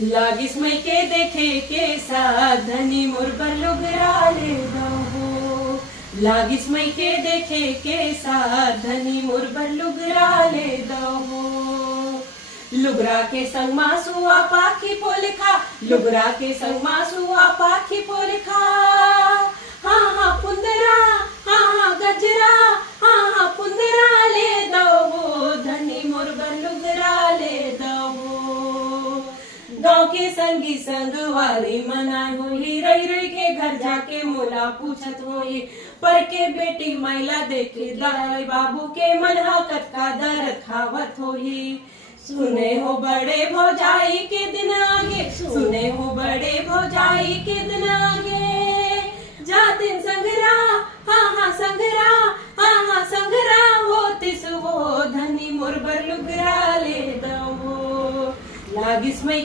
लागिस मई के देखे के साथ धनी मोर बर लुगरा ले दहो। लागिस मई के देखे के साथ धनी मोर बर लुगरा ले दहो। लुगरा के संग मासुआ पाखी पोलखा, लुगरा के संग मासुआ पाखी पोलखा। हाँ हाँ पुंदरा, हाँ हाँ गजरा, हाँ हाँ पुंदरा ले दहो। धनी मोर बर लुगरा ले दहो। गाँव के संगी संगवारी मनाई होई, रही रही के घर जाके मोला पूछत होई। पर के बेटी मैला देखे दाई बाबू के मन हकत का दर्द खावत होई। सुने हो बड़े भौजाई के दिन आगे, सुने हो बड़े भौजाई के दिन आगे। जातिन संगरा, हाँ हाँ संगरा, हाँ हाँ संगरा होतिस वो। धनी मोर बर लुगरा ले दहो। लागिस मई